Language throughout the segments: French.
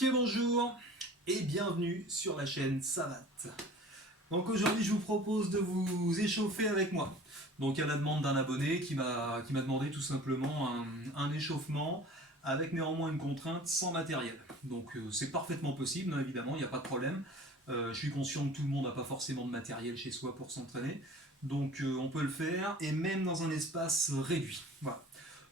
Ok, bonjour et bienvenue sur la chaîne Savate. Donc aujourd'hui je vous propose de vous échauffer avec moi. Donc à la demande d'un abonné qui m'a demandé tout simplement un échauffement avec néanmoins une contrainte sans matériel. Donc c'est parfaitement possible, hein, évidemment, il n'y a pas de problème. Je suis conscient que tout le monde n'a pas forcément de matériel chez soi pour s'entraîner. Donc on peut le faire et même dans un espace réduit. Voilà.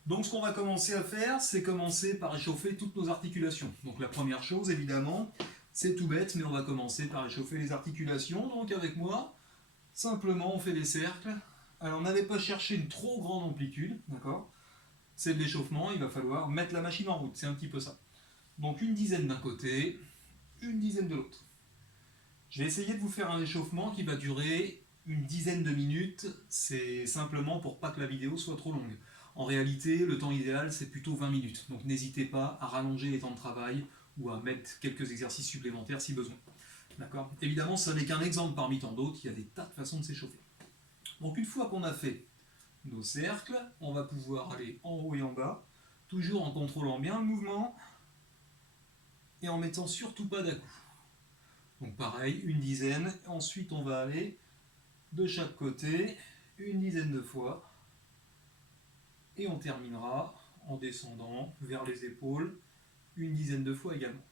Donc ce qu'on va commencer à faire, c'est commencer par échauffer toutes nos articulations. Donc la première chose, évidemment, c'est tout bête, mais on va commencer par échauffer les articulations. Donc avec moi, simplement on fait des cercles. Alors n'allez pas chercher une trop grande amplitude, d'accord? C'est de l'échauffement, il va falloir mettre la machine en route, c'est un petit peu ça. Donc une dizaine d'un côté, une dizaine de l'autre. Je vais essayer de vous faire un échauffement qui va durer une dizaine de minutes, c'est simplement pour pas que la vidéo soit trop longue. En réalité, le temps idéal, c'est plutôt 20 minutes. Donc n'hésitez pas à rallonger les temps de travail ou à mettre quelques exercices supplémentaires si besoin. D'accord ? Évidemment, ce n'est qu'un exemple parmi tant d'autres, il y a des tas de façons de s'échauffer. Donc une fois qu'on a fait nos cercles, on va pouvoir aller en haut et en bas, toujours en contrôlant bien le mouvement et en mettant surtout pas d'à-coups. Donc pareil, une dizaine, ensuite on va aller de chaque côté, une dizaine de fois. Et on terminera en descendant vers les épaules une dizaine de fois également.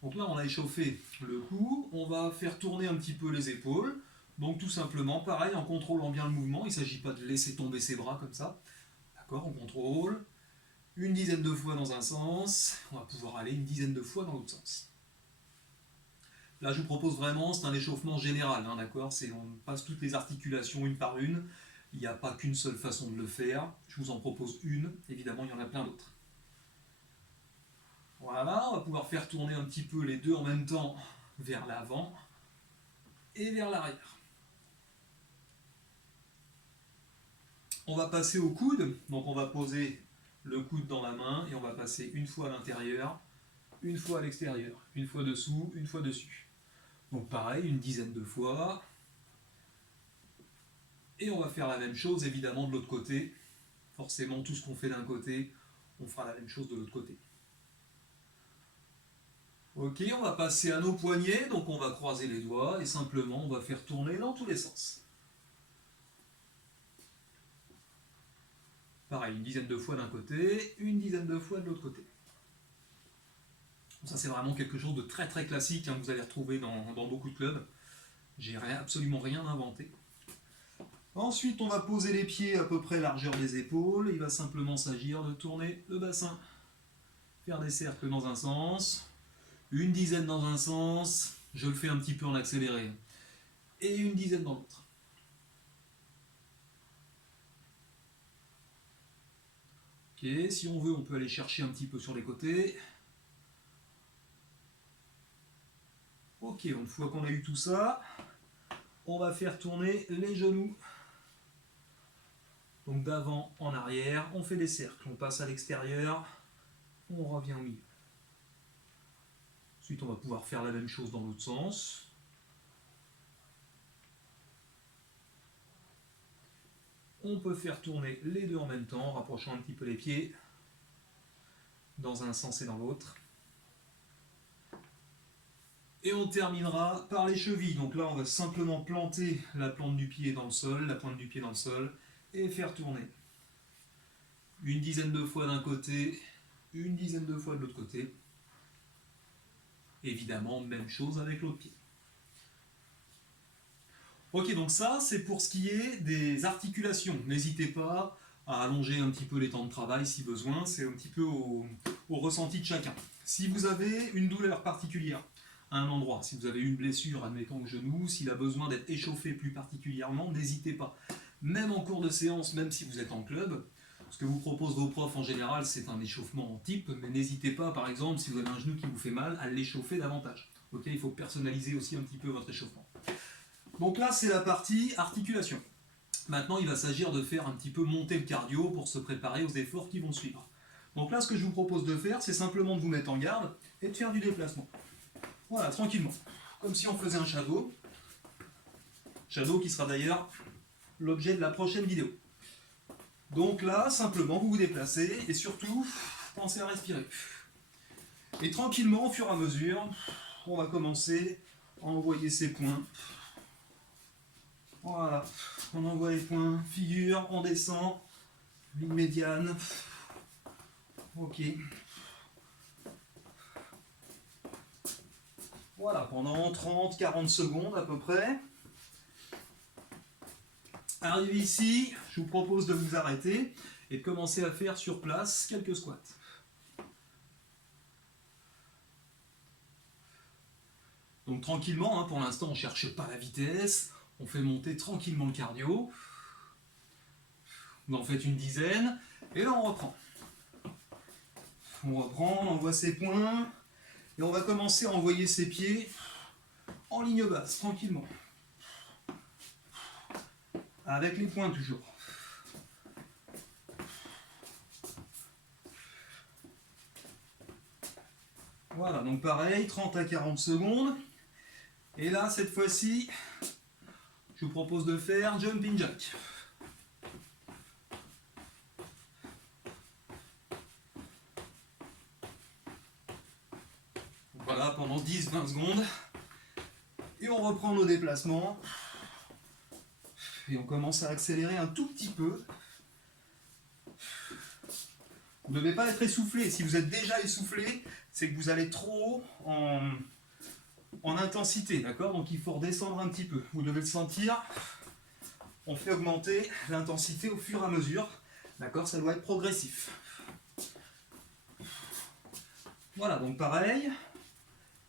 Donc là on a échauffé le cou, on va faire tourner un petit peu les épaules. Donc tout simplement pareil en contrôlant bien le mouvement, il ne s'agit pas de laisser tomber ses bras comme ça. D'accord, on contrôle. Une dizaine de fois dans un sens, on va pouvoir aller une dizaine de fois dans l'autre sens. Là je vous propose vraiment, c'est un échauffement général, hein, d'accord, on passe toutes les articulations une par une. Il n'y a pas qu'une seule façon de le faire, je vous en propose une, évidemment il y en a plein d'autres. Voilà, on va pouvoir faire tourner un petit peu les deux en même temps vers l'avant et vers l'arrière. On va passer au coude, donc on va poser le coude dans la main et on va passer une fois à l'intérieur, une fois à l'extérieur, une fois dessous, une fois dessus. Donc pareil, une dizaine de fois. Et on va faire la même chose évidemment de l'autre côté. Forcément, tout ce qu'on fait d'un côté, on fera la même chose de l'autre côté. Ok, on va passer à nos poignets, donc on va croiser les doigts et simplement on va faire tourner dans tous les sens. Pareil, une dizaine de fois d'un côté, une dizaine de fois de l'autre côté. Ça c'est vraiment quelque chose de très très classique, hein, que vous allez retrouver dans beaucoup de clubs. J'ai absolument rien inventé. Ensuite, on va poser les pieds à peu près largeur des épaules. Il va simplement s'agir de tourner le bassin. Faire des cercles dans un sens, une dizaine dans un sens, je le fais un petit peu en accéléré, et une dizaine dans l'autre. Ok, si on veut, on peut aller chercher un petit peu sur les côtés. Ok, une fois qu'on a eu tout ça, on va faire tourner les genoux. Donc d'avant en arrière, on fait des cercles, on passe à l'extérieur, on revient au milieu. Ensuite, on va pouvoir faire la même chose dans l'autre sens. On peut faire tourner les deux en même temps, en rapprochant un petit peu les pieds, dans un sens et dans l'autre. Et on terminera par les chevilles. Donc là, on va simplement planter la plante du pied dans le sol, la pointe du pied dans le sol, et faire tourner. Une dizaine de fois d'un côté, une dizaine de fois de l'autre côté. Évidemment, même chose avec l'autre pied. Ok, donc ça, c'est pour ce qui est des articulations. N'hésitez pas à allonger un petit peu les temps de travail si besoin, c'est un petit peu au ressenti de chacun. Si vous avez une douleur particulière à un endroit, si vous avez une blessure, admettons au genou, s'il a besoin d'être échauffé plus particulièrement, n'hésitez pas. Même en cours de séance, même si vous êtes en club, ce que vous proposent vos profs en général, c'est un échauffement en type, mais n'hésitez pas, par exemple, si vous avez un genou qui vous fait mal, à l'échauffer davantage. Ok, il faut personnaliser aussi un petit peu votre échauffement. Donc là, c'est la partie articulation. Maintenant, il va s'agir de faire un petit peu monter le cardio pour se préparer aux efforts qui vont suivre. Donc là, ce que je vous propose de faire, c'est simplement de vous mettre en garde et de faire du déplacement. Voilà, tranquillement. Comme si on faisait un shadow. Shadow qui sera d'ailleurs l'objet de la prochaine vidéo. Donc là, simplement, vous vous déplacez et surtout, pensez à respirer. Et tranquillement, au fur et à mesure, on va commencer à envoyer ces points. Voilà, on envoie les points, figure, on descend, ligne médiane. Ok. Voilà, pendant 30-40 secondes à peu près. Arrivé ici, je vous propose de vous arrêter et de commencer à faire sur place quelques squats. Donc tranquillement, hein, pour l'instant on ne cherche pas la vitesse, on fait monter tranquillement le cardio. Vous en faites une dizaine, et là on reprend. On reprend, on envoie ses points, et on va commencer à envoyer ses pieds en ligne basse, tranquillement. Avec les points toujours. Voilà, donc pareil, 30 à 40 secondes. Et là, cette fois-ci, je vous propose de faire jumping jack. Voilà, pendant 10-20 secondes. Et on reprend nos déplacements. Et on commence à accélérer un tout petit peu. Vous ne devez pas être essoufflé. Si vous êtes déjà essoufflé, c'est que vous allez trop haut en intensité, d'accord? Donc il faut redescendre un petit peu. Vous devez le sentir. On fait augmenter l'intensité au fur et à mesure. D'accord? Ça doit être progressif. Voilà, donc pareil.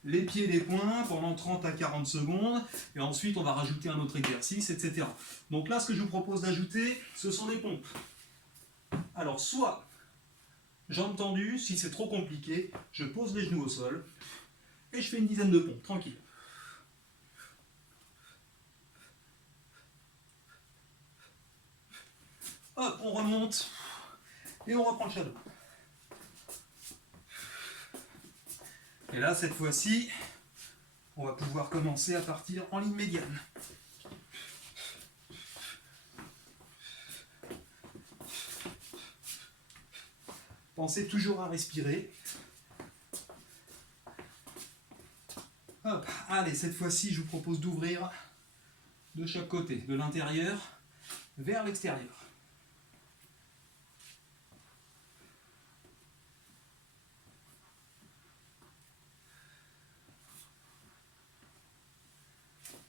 Les pieds, les poings pendant 30 à 40 secondes. Et ensuite, on va rajouter un autre exercice, etc. Donc là, ce que je vous propose d'ajouter, ce sont des pompes. Alors, soit jambes tendues, si c'est trop compliqué, je pose les genoux au sol et je fais une dizaine de pompes, tranquille. Hop, on remonte et on reprend le shadow. Et là, cette fois-ci, on va pouvoir commencer à partir en ligne médiane. Pensez toujours à respirer. Hop, allez, cette fois-ci, je vous propose d'ouvrir de chaque côté, de l'intérieur vers l'extérieur.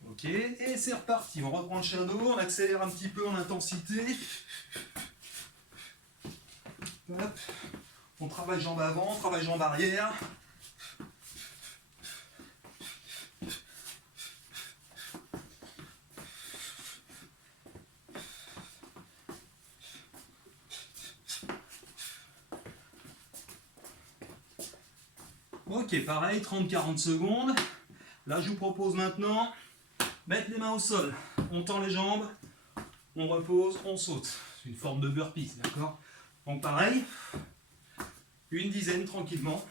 Ok, et c'est reparti. On reprend le shadow, on accélère un petit peu en intensité. Hop. On travaille jambe avant, on travaille jambe arrière. Ok, pareil, 30-40 secondes. Là, je vous propose maintenant mettre les mains au sol. On tend les jambes, on repose, on saute. C'est une forme de burpees, d'accord? Donc pareil, une dizaine tranquillement.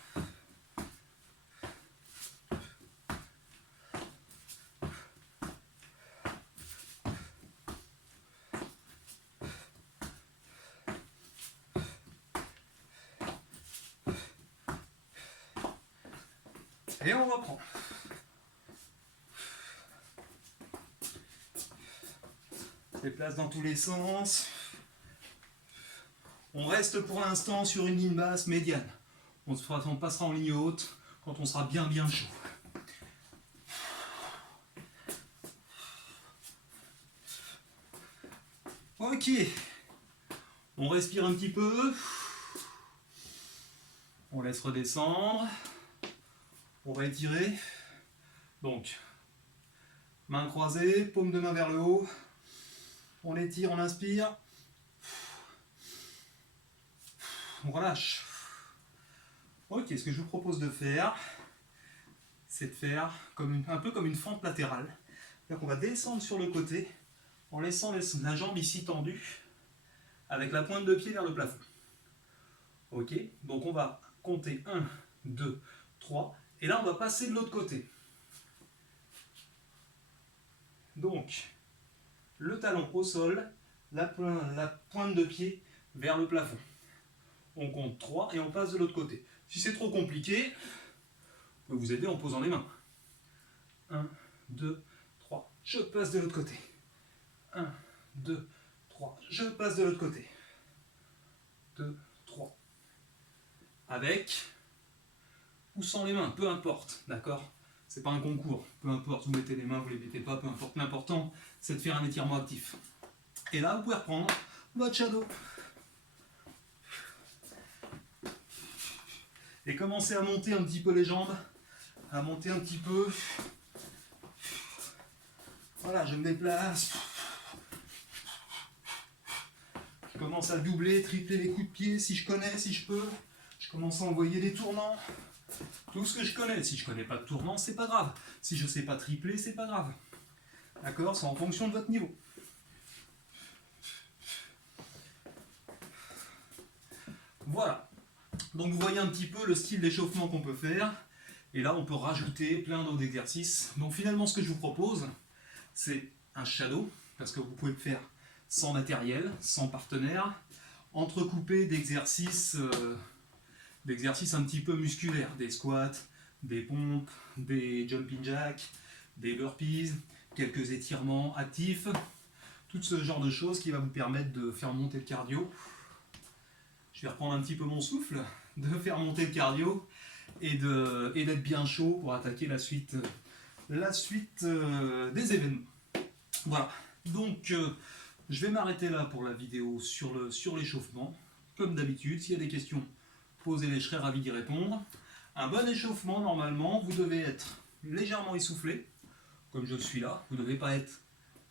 Et on reprend. Déplace dans tous les sens. On reste pour l'instant sur une ligne basse médiane. On passera en ligne haute quand on sera bien chaud. Ok. On respire un petit peu. On laisse redescendre. On va étirer. Donc, main croisée, paume de main vers le haut. On étire, on inspire. On relâche. Ok, ce que je vous propose de faire, c'est de faire un peu comme une fente latérale. C'est-à-dire qu'on va descendre sur le côté en laissant la jambe ici tendue avec la pointe de pied vers le plafond. Ok, donc on va compter 1, 2, 3 et là on va passer de l'autre côté. Donc, le talon au sol, la pointe de pied vers le plafond. On compte 3 et on passe de l'autre côté. Si c'est trop compliqué, peux vous aider en posant les mains. 1, 2, 3, je passe de l'autre côté. 1, 2, 3, je passe de l'autre côté. 2, 3. Avec ou sans les mains, peu importe, d'accord? C'est pas un concours, peu importe, vous mettez les mains, vous les mettez pas, peu importe. L'important, c'est de faire un étirement actif. Et là, vous pouvez reprendre votre shadow. Et commencer à monter un petit peu les jambes, à monter un petit peu. Voilà, je me déplace. Je commence à doubler, tripler les coups de pied si je connais, si je peux. Je commence à envoyer des tournants. Tout ce que je connais. Si je connais pas de tournants, c'est pas grave. Si je sais pas tripler, c'est pas grave. D'accord? C'est en fonction de votre niveau. Voilà. Donc vous voyez un petit peu le style d'échauffement qu'on peut faire. Et là, on peut rajouter plein d'autres exercices. Donc finalement, ce que je vous propose, c'est un shadow, parce que vous pouvez le faire sans matériel, sans partenaire, entrecoupé d'exercices un petit peu musculaires, des squats, des pompes, des jumping jacks, des burpees, quelques étirements actifs, tout ce genre de choses qui va vous permettre de faire monter le cardio. Je vais reprendre un petit peu mon souffle, de faire monter le cardio et d'être bien chaud pour attaquer la suite des événements. Voilà, donc je vais m'arrêter là pour la vidéo sur l'échauffement. Comme d'habitude, s'il y a des questions, posez-les, je serai ravi d'y répondre. Un bon échauffement, normalement, vous devez être légèrement essoufflé, comme je le suis là. Vous ne devez pas être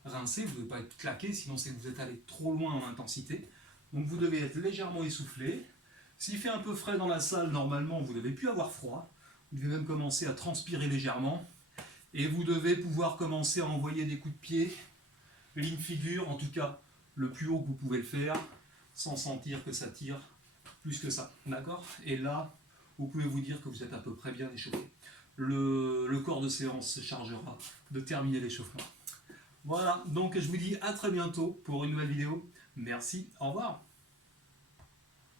rincé, vous ne devez pas être claqué, sinon c'est que vous êtes allé trop loin en intensité. Donc vous devez être légèrement essoufflé. S'il fait un peu frais dans la salle, normalement, vous ne devez plus avoir froid. Vous devez même commencer à transpirer légèrement. Et vous devez pouvoir commencer à envoyer des coups de pied, ligne figure, en tout cas le plus haut que vous pouvez le faire, sans sentir que ça tire plus que ça. D'accord? Et là, vous pouvez vous dire que vous êtes à peu près bien échauffé. Le corps de séance se chargera de terminer l'échauffement. Voilà, donc je vous dis à très bientôt pour une nouvelle vidéo. Merci, au revoir.